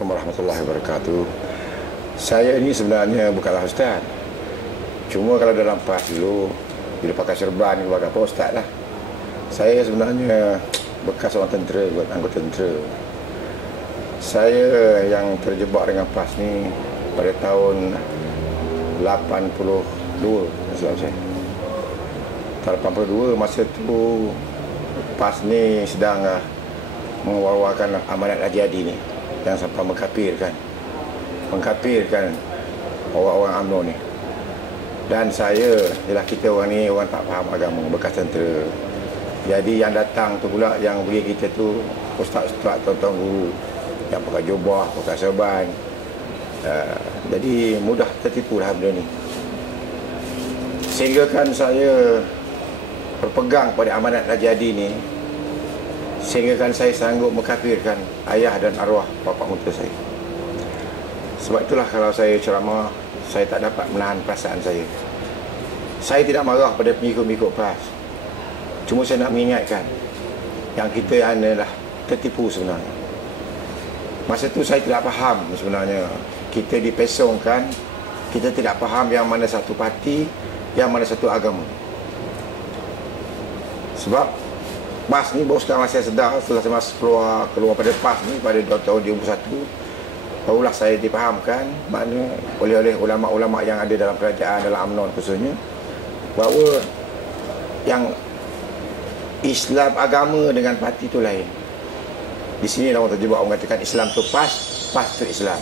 Assalamualaikum warahmatullahi wabarakatuh. Saya ini sebenarnya bukanlah ustaz. Cuma kalau dalam PAS dulu, bila pakai serban ni apa ustaz lah. Saya sebenarnya bekas orang tentera, buat anggota tentera. Saya yang terjebak dengan PAS ni pada tahun 82, selalu saya. Tahun 82, masa tu PAS ni sedang uh, mengawal-awalkan amanat Haji Adi ni yang sampai mengkapirkan mengkapirkan orang-orang UMNO ni. Dan saya ialah kita orang ni orang tak faham agama bekas tentera. Jadi yang datang tu pula yang bagi kita tu ustaz-ustaz tuan-tuan guru yang pakai jubah, pakai serban. Uh, jadi mudah tertipu lah benda ni. Sehingga kan saya berpegang pada amanat Haji Adi ni sehingga kan saya sanggup mengkafirkan ayah dan arwah bapa muda saya. Sebab itulah kalau saya ceramah, saya tak dapat menahan perasaan saya. Saya tidak marah pada pengikut-pengikut PAS. Cuma saya nak mengingatkan yang kita adalah tertipu sebenarnya. Masa itu saya tidak faham sebenarnya. Kita dipesongkan, kita tidak faham yang mana satu parti, yang mana satu agama. Sebab PAS ni baru sekarang saya sedar setelah saya masuk keluar keluar pada PAS ni pada tahun 2021 barulah saya dipahamkan mana oleh oleh ulama-ulama yang ada dalam kerajaan dalam UMNO khususnya bahawa yang Islam agama dengan parti itu lain. Di sini orang terjebak orang katakan Islam tu PAS, PAS tu Islam.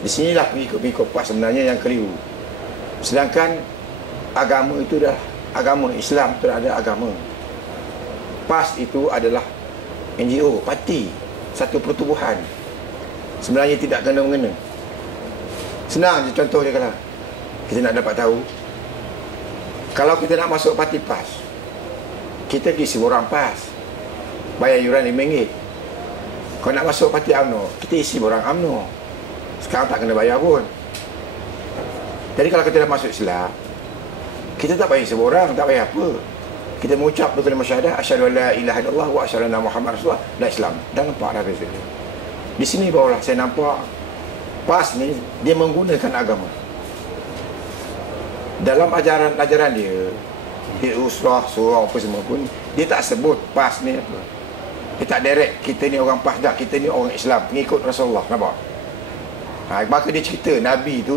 Di sinilah pengikut-pengikut PAS sebenarnya yang keliru. Sedangkan agama itu dah agama Islam itu ada agama. PAS itu adalah NGO, parti, satu pertubuhan. Sebenarnya tidak kena mengena. Senang je contoh dia kalau kita nak dapat tahu. Kalau kita nak masuk parti PAS, kita isi borang PAS. Bayar yuran RM5. Kalau nak masuk parti UMNO, kita isi borang UMNO. Sekarang tak kena bayar pun. Jadi kalau kita dah masuk Islam, kita tak bayar seborang, tak bayar apa kita mengucap dua kalimah syahadah asyhadu an la ilaha illallah wa asyhadu anna muhammad rasulullah. Dan Islam. Dan nampak dah beza di sini barulah saya nampak PAS ni dia menggunakan agama. Dalam ajaran-ajaran dia dia usrah surah apa semua pun dia tak sebut PAS ni apa. Dia tak direct kita ni orang PAS dah kita ni orang Islam. Pengikut Rasulullah nampak? Ha, maka dia cerita Nabi tu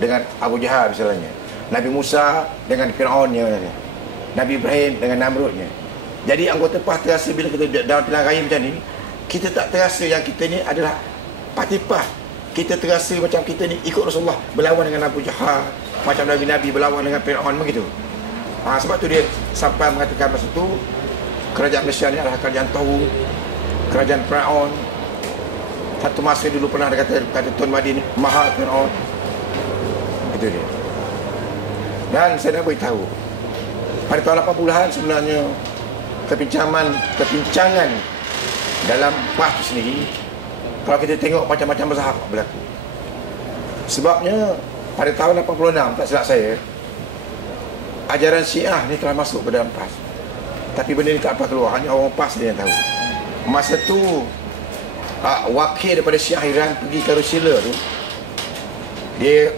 dengan Abu Jahal misalnya. Nabi Musa dengan Fir'aun Nabi Ibrahim dengan Namrudnya. Jadi anggota PAS terasa bila kita dalam pilihan raya macam ni, kita tak terasa yang kita ni adalah parti PAS. Kita terasa macam kita ni ikut Rasulullah berlawan dengan Abu Jahal, macam Nabi-Nabi berlawan dengan Fir'aun begitu. Ha, sebab tu dia sampai mengatakan masa tu kerajaan Malaysia ni adalah kerajaan tahu kerajaan Fir'aun. Satu masa dulu pernah dia kata, kata Tuan Madin Maha Fir'aun. Itu dia. Dan saya nak beritahu pada tahun 80-an sebenarnya kepincaman kepincangan dalam PAS itu sendiri kalau kita tengok macam-macam mazhab berlaku. Sebabnya pada tahun 86 tak silap saya ajaran syiah ni telah masuk ke dalam PAS. Tapi benda ni tak apa keluar hanya orang PAS dia yang tahu. Masa tu uh, wakil daripada syiah Iran pergi ke Rusila tu dia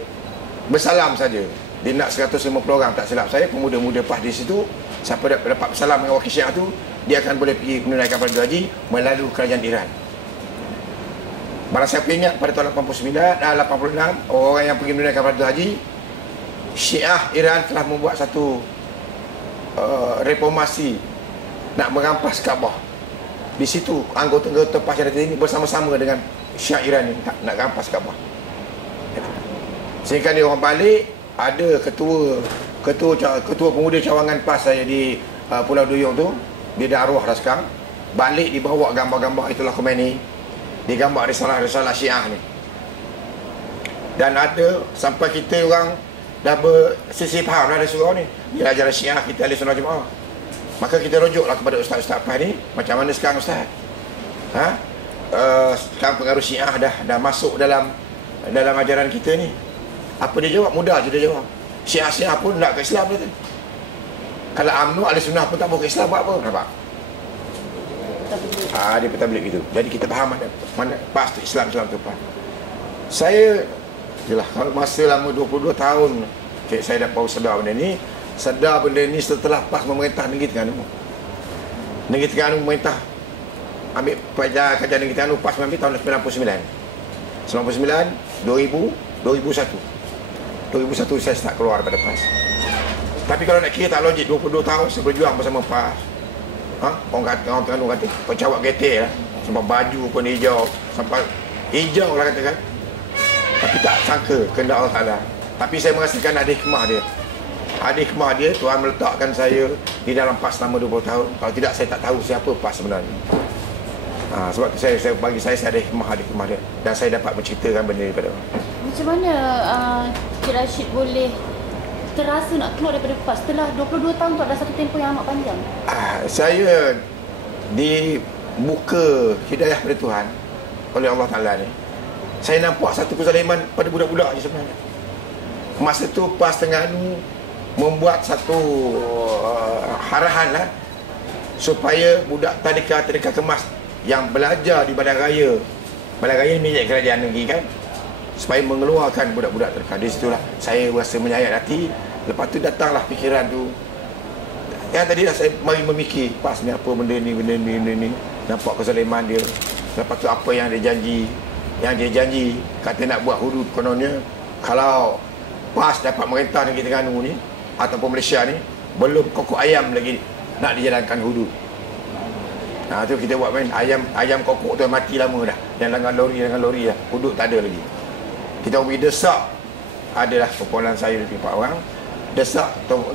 bersalam saja dia nak 150 orang tak silap. Saya pemuda-muda PAS di situ siapa dapat, dapat salam dengan wakil syiah tu dia akan boleh pergi menunaikan fardu haji melalui kerajaan Iran. Barang siapa ingat pada tahun 89 dan 86 orang yang pergi menunaikan fardu haji Syiah Iran telah membuat satu uh, reformasi nak merampas Kaabah. Di situ anggota-anggota PAS yang ini bersama-sama dengan Syiah Iran nak, nak rampas Kaabah. Sehingga dia orang balik ada ketua ketua ketua pemuda cawangan PAS saya di uh, Pulau Duyung tu. Dia dah arwah dah sekarang. Balik dibawa gambar-gambar itulah Khomeini digambar risalah-risalah syiah ni. Dan ada sampai kita orang dah bersisi faham dah ada surau ni. Dia ajaran syiah kita ahli sunnah jemaah maka kita rujuklah kepada ustaz-ustaz PAS ni. Macam mana sekarang ustaz? Ha? Uh, sekarang pengaruh syiah dah dah masuk dalam dalam ajaran kita ni apa dia jawab? Mudah je dia jawab. Syiah-syiah pun nak ke Islam dia tu. Kalau UMNO ada sunnah pun tak mau ke Islam buat apa? Nampak? Ah, dia petablik gitu. Jadi kita faham mana, mana pas tu Islam Islam tu pas. Saya Yalah, kalau masa lama 22 tahun cik, saya dah baru sedar benda ni sedar benda ni setelah PAS memerintah Negeri Terengganu Negeri Terengganu memerintah ambil pelajar kerajaan Negeri Terengganu PAS mengambil tahun 99 99 2000 2001 2001 saya start keluar pada PAS. Tapi kalau nak kira tak logik 22 tahun saya berjuang bersama PAS ha? orang kata orang Terengganu kata pecawak getir lah sampai baju pun hijau. Sampai hijau lah katakan. Tapi tak sangka kena Allah Ta'ala. Tapi saya merasakan ada hikmah dia. Ada hikmah dia Tuhan meletakkan saya Di dalam PAS selama 20 tahun. Kalau tidak saya tak tahu siapa PAS sebenarnya. Ha, Sebab saya, saya bagi saya, saya ada hikmah Ada hikmah dia. Dan saya dapat menceritakan benda ni pada orang Macam mana uh, Cik Rashid boleh Terasa nak keluar daripada PAS Setelah 22 tahun tu ada satu tempoh yang amat panjang? Ha, Saya Dibuka hidayah pada Tuhan Oleh Allah Ta'ala ni. Saya nampak satu kezaliman pada budak-budak je sebenarnya. Masa tu PAS Terengganu membuat satu uh, harahan lah supaya budak tadika tadika kemas yang belajar di badan raya badan raya ni milik kerajaan negeri kan supaya mengeluarkan budak-budak tadika di situlah. Saya rasa menyayat hati. Lepas tu datanglah fikiran tu. Yang tadi lah saya mari memikir PAS ni apa benda ni benda ni benda ni? Nampak kezaliman dia. Lepas tu apa yang dia janji? Yang dia janji kata nak buat hudud kononnya kalau PAS dapat merintah negeri Terengganu ni ataupun Malaysia ni belum kokok ayam lagi nak dijalankan hudud Nah tu kita buat main. Ayam ayam kokok tu mati lama dah. Yang dengan lori dengan lori dah. Hudud tak ada lagi. Kita pergi desak adalah perpuluhan saya lebih empat orang. Desak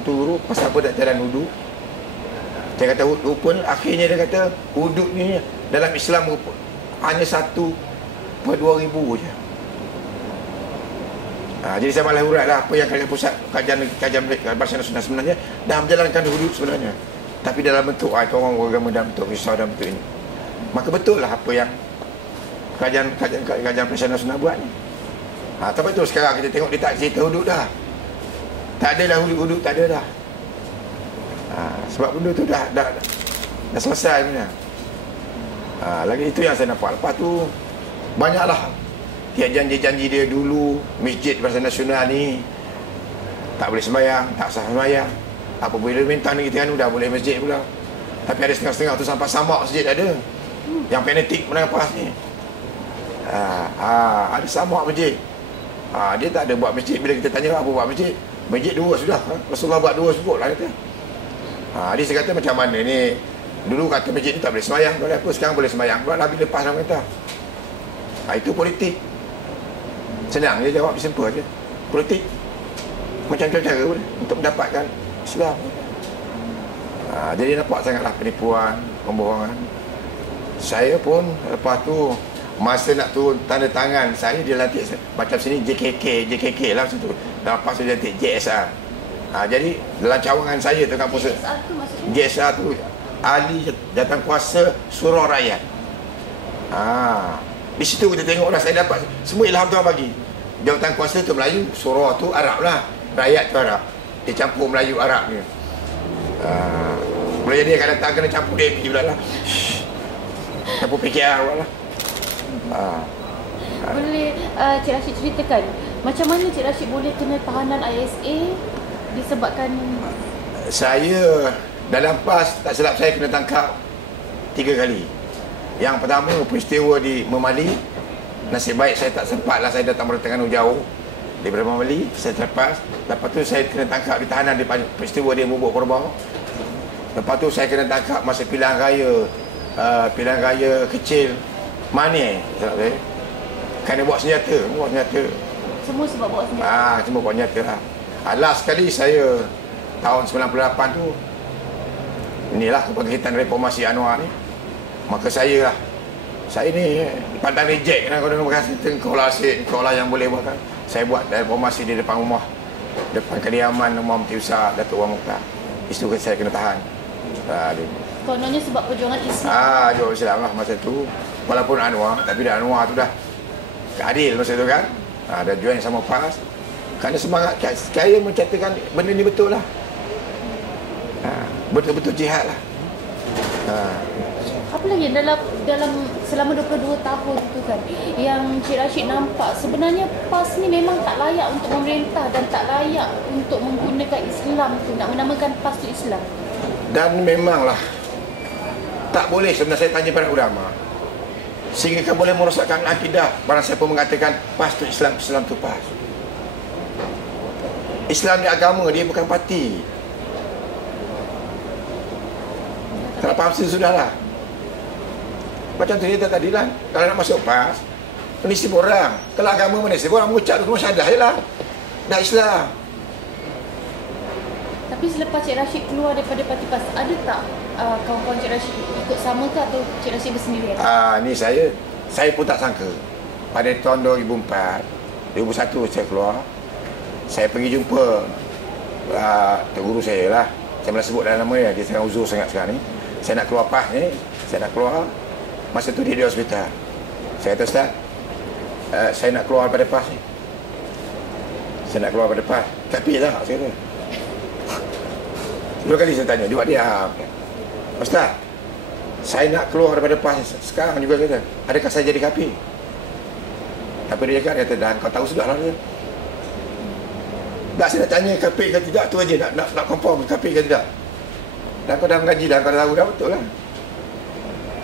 turu pasal apa tak jalan hudud. Dia kata pun akhirnya dia kata hudud ni dalam Islam hanya satu per 2000 je. Ha, jadi saya malah urat lah apa yang kalian pusat kajian kajian bahasa nasional sebenarnya dah menjalankan hudud sebenarnya. Tapi dalam bentuk ah, orang agama dalam bentuk risau dalam bentuk ini. Maka betul lah apa yang kajian kajian kajian bahasa nasional buat ni. Ha, tapi tu sekarang kita tengok dia tak cerita hudud dah. Tak ada dah hudud-hudud, tak ada dah. Ha, sebab benda tu dah, dah, dah, dah selesai sebenarnya. Ha, lagi itu yang saya nampak. Lepas tu, Banyaklah Tiap janji-janji dia dulu Masjid Bahasa Nasional ni Tak boleh sembahyang Tak sah sembahyang Apa boleh minta ni kita kan Dah boleh masjid pula Tapi ada setengah-setengah tu Sampai samak masjid ada Yang penetik mana pas ni ha, ha, Ada samak masjid ha, Dia tak ada buat masjid. Bila kita tanya apa buat masjid? Masjid dua sudah. Rasulullah buat dua sebut lah kata. Ha, Dia kata macam mana ni? Dulu kata masjid ni tak boleh sembahyang Boleh apa? Sekarang boleh sembahyang Buat Nabi lepas orang kata ha, Itu politik. Senang dia jawab simple aja. Politik. Macam cara-cara pun Untuk mendapatkan Islam. Ha, Jadi nampak sangatlah penipuan Pembohongan. Saya pun Lepas tu Masa nak turun tanda tangan Saya dia latih Macam sini JKK JKK lah situ Lepas tu dia latih JSR ha, Jadi dalam cawangan saya tu kampus JSR tu maksudnya JSR tu Ahli datang kuasa Surah Rakyat Ah, di situ kita tengok lah saya dapat semua ilham Tuhan bagi. Jawatan kuasa tu Melayu, surah tu Arab lah. Rakyat tu Arab. Dia campur Melayu Arab ni. Uh, boleh jadi akan datang kena campur DAP pula lah. Campur PKR pula lah. Uh, boleh uh, Cik Rashid ceritakan macam mana Cik Rashid boleh kena tahanan ISA disebabkan? Saya dalam PAS tak silap saya kena tangkap tiga kali. Yang pertama peristiwa di Memali. Nasib baik saya tak sempat lah Saya datang dari jauh Daripada Memali Saya terlepas. Lepas tu saya kena tangkap di tahanan di peristiwa dia Bubuk Korban. Lepas tu saya kena tangkap Masa pilihan raya uh, Pilihan raya kecil Mana saya Kerana bawa senjata Bawa senjata. Semua sebab bawa senjata? Ah, Semua bawa senjata lah. Ah, sekali saya Tahun 98 tu Inilah kebangkitan reformasi Anwar ni. Maka saya lah saya ni pandang reject kan kalau nak kata kau lah asyik kau lah yang boleh buat kan. Saya buat dari formasi di depan rumah. Depan kediaman rumah Mati Usah Datuk Wan Mukhtar itu kan saya kena tahan. Ha, kononnya sebab perjuangan Islam. Ah, jual Islam lah masa tu walaupun Anwar tapi dah Anwar tu dah adil masa tu kan. Ha, dah join sama PAS kerana semangat saya mencatatkan benda ni betul lah. Ha, betul-betul jihad lah. Ha. Apa lagi dalam dalam selama 22 tahun tu kan yang Cik Rashid nampak sebenarnya PAS ni memang tak layak untuk memerintah dan tak layak untuk menggunakan Islam tu nak menamakan PAS tu Islam. Dan memanglah tak boleh sebenarnya saya tanya para ulama sehingga kan boleh merosakkan akidah. Barang siapa mengatakan PAS tu Islam Islam tu PAS Islam ni agama dia bukan parti. Kalau faham sudah lah macam tu dia tadi lah. Kalau nak masuk PAS mesti orang. Kalau agama mana sih orang mengucap tu syahadah je lah. Dah Islam. Tapi selepas Cik Rashid keluar daripada parti PAS ada tak uh, kawan-kawan Cik Rashid ikut sama ke atau Cik Rashid bersendirian? Ah, ni saya saya pun tak sangka. Pada tahun 2004, 2001 saya keluar. Saya pergi jumpa uh, guru saya lah. Saya malah sebut dalam nama dia. Dia sangat uzur sangat sekarang ni. Saya nak keluar PAS ni. Saya nak keluar. Masa tu dia di hospital. Saya kata, Ustaz, uh, saya nak keluar pada PAS ni. Saya nak keluar pada PAS. Tapi tak, saya kata. Dua kali saya tanya, dia buat diam. Ustaz, saya nak keluar daripada PAS sekarang juga kata. Adakah saya jadi kapi? Tapi dia cakap, dia kata, kau tahu sudah lah dia. Tak saya nak tanya kapi ke tidak, tu aja nak, nak, nak confirm kapi ke tidak. Dan kau dah mengaji dah, kau dah tahu dah betul lah.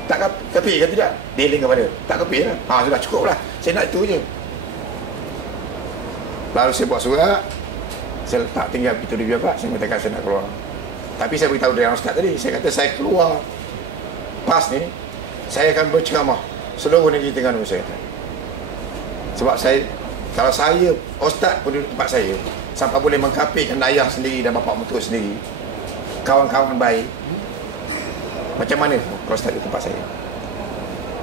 Tak kap- kapi ke tidak? Dia link kepada, tak kapi lah. Ha, sudah cukup lah. Saya nak itu je. Lalu saya buat surat, saya letak tinggal itu di biar saya mengatakan saya nak keluar. Tapi saya beritahu dengan Ustaz tadi, saya kata saya keluar PAS ni, saya akan berceramah seluruh negeri Terengganu saya kata. Sebab saya, kalau saya, Ustaz pun di tempat saya, sampai boleh mengkapirkan ayah sendiri dan bapa mentua sendiri, kawan-kawan baik, macam mana kalau Ustaz di tempat saya?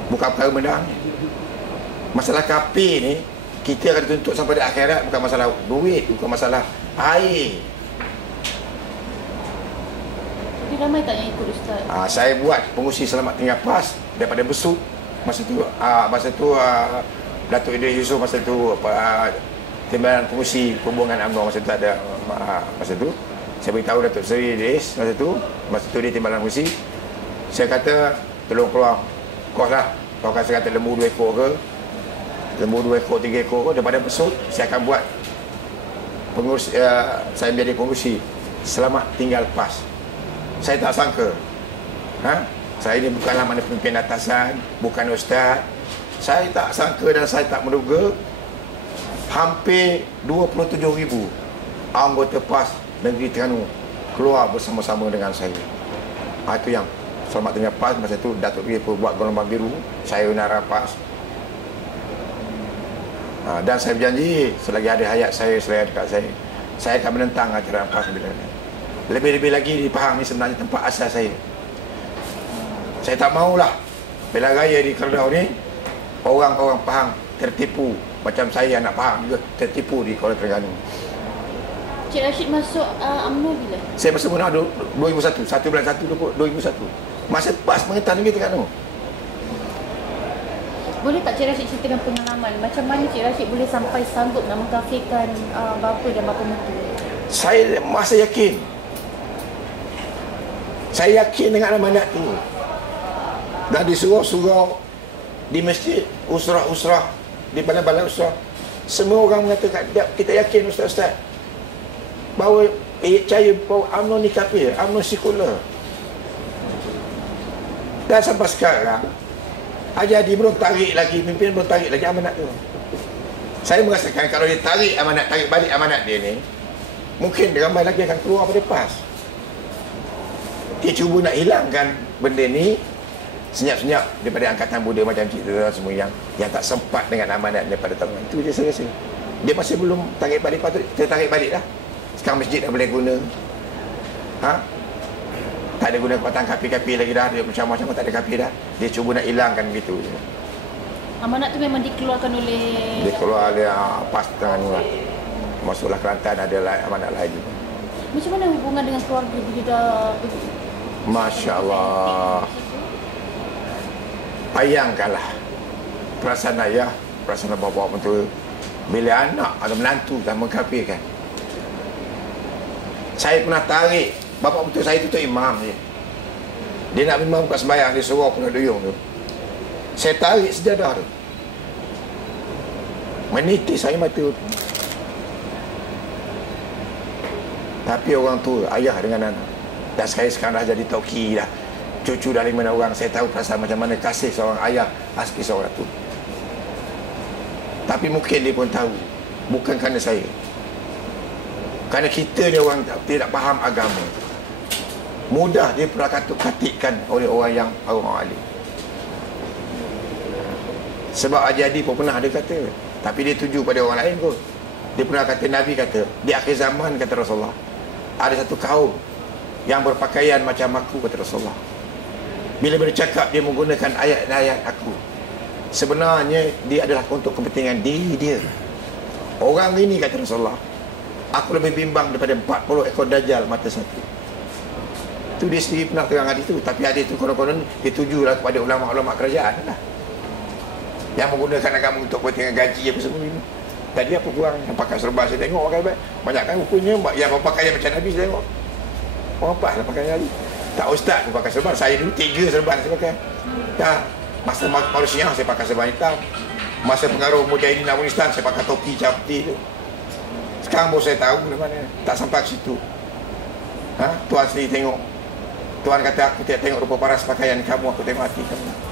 Bukan perkara menang. Masalah kapir ni, kita akan dituntut sampai di akhirat bukan masalah duit, bukan masalah air. Jadi ramai tak yang ikut Ustaz? Ah, saya buat pengusi selamat tinggal PAS daripada Besut. Masa tu ah, masa tu ah, Datuk Idris Yusof masa tu apa ah, timbalan pengusi hubungan UMNO masa tu ada ah, masa tu. Saya beritahu Datuk Seri Idris masa tu, masa tu dia timbalan pengusi. Saya kata tolong keluar kos lah. Kau kasi kata lembu dua ekor ke, lembu dua ekor, tiga ekor ke, daripada Besut, saya akan buat pengurusi, uh, saya menjadi pengurusi selamat tinggal PAS saya tak sangka. Ha? saya ini bukanlah mana pemimpin atasan bukan ustaz. Saya tak sangka dan saya tak menduga hampir 27 ribu anggota PAS negeri Terengganu keluar bersama-sama dengan saya. Ha, itu yang selamat tinggal PAS. Masa itu Datuk Dwi pun buat gelombang biru. Saya menara PAS. Ha, dan saya berjanji selagi ada hayat saya selagi dekat saya saya akan menentang ajaran PAS bila ni lebih-lebih lagi di Pahang ni sebenarnya tempat asal saya. Saya tak maulah bila raya di Kerbau ni orang-orang Pahang tertipu macam saya anak Pahang juga tertipu di Kuala Terengganu. Cik Rashid masuk uh, UMNO bila? Saya masuk Munah 2001, 1 bulan 1 2001. Masa pas mengetah negeri Terengganu. Boleh tak Cik Rashid ceritakan pengalaman macam mana Cik Rashid boleh sampai sanggup nak mengkafirkan uh, bapa dan bapa mentua? Saya masa yakin saya yakin dengan amanat tu. Dan disuruh surau di masjid, usrah-usrah, di balai-balai usrah. Semua orang mengatakan, kita yakin Ustaz-Ustaz. Bahawa eh, percaya bahawa UMNO ni kafir, UMNO sekular. Dan sampai sekarang, Ajadi belum tarik lagi, pimpin belum tarik lagi amanat tu. Saya merasakan kalau dia tarik amanat, tarik balik amanat dia ni, mungkin ramai lagi akan keluar pada PAS dia cuba nak hilangkan benda ni senyap-senyap daripada angkatan muda macam kita dan semua yang yang tak sempat dengan amanat daripada tahun itu je saya rasa. Dia masih belum tarik balik patut kita tarik balik lah. Sekarang masjid dah boleh guna. Ha? tak ada guna kekuatan kapi-kapi lagi dah. Dia macam-macam tak ada kapi dah. Dia cuba nak hilangkan gitu je. Amanat tu memang dikeluarkan oleh dia keluar oleh uh, pas tangan lah. Masuklah Kelantan ada amanat juga. Macam mana hubungan dengan keluarga bila dah Masya Allah Bayangkanlah. Perasaan ayah Perasaan bapa mentua Bila anak atau menantu dah mengkafirkan. Saya pernah tarik. Bapa mentua saya itu tu imam je Dia nak memang buka sembahyang Dia suruh kena duyung tu. Saya tarik sejadah tu. Menitis saya mata tu Tapi orang tua Ayah dengan anak Dan saya sekarang dah jadi toki dah. Cucu dari mana orang. Saya tahu perasaan macam mana Kasih seorang ayah Asli seorang tu Tapi mungkin dia pun tahu Bukan kerana saya. Kerana kita ni orang Tidak faham agama. Mudah dia perakatuk katikkan oleh orang yang orang alim. Sebab Ajadi pun pernah ada kata. Tapi dia tuju pada orang lain kot dia pernah kata Nabi kata di akhir zaman kata Rasulullah ada satu kaum yang berpakaian macam aku kata Rasulullah. Bila bercakap dia menggunakan ayat-ayat aku. Sebenarnya dia adalah untuk kepentingan diri dia. Orang ini kata Rasulullah aku lebih bimbang daripada 40 ekor dajjal mata satu. Itu dia sendiri pernah terang hadis tu. Tapi hadis tu konon-konon dia tujulah kepada ulama-ulama kerajaan lah. Yang menggunakan agama untuk kepentingan gaji apa semua ini. Tadi apa kurang? Yang pakai serban saya tengok pakai baik banyak kan rupanya yang berpakaian macam Nabi saya tengok orang apa lah pakai Nabi tak ustaz pun pakai serban. Saya dulu tiga serban saya pakai. Tak masa Malaysia saya pakai serban hitam. Masa pengaruh Mujahidin Afghanistan saya pakai topi capti tu. Sekarang baru saya tahu mana. Tak sampai ke situ. Ha? tuan sendiri tengok. Tuhan kata aku tidak tengok rupa paras pakaian kamu, aku tengok hati kamu.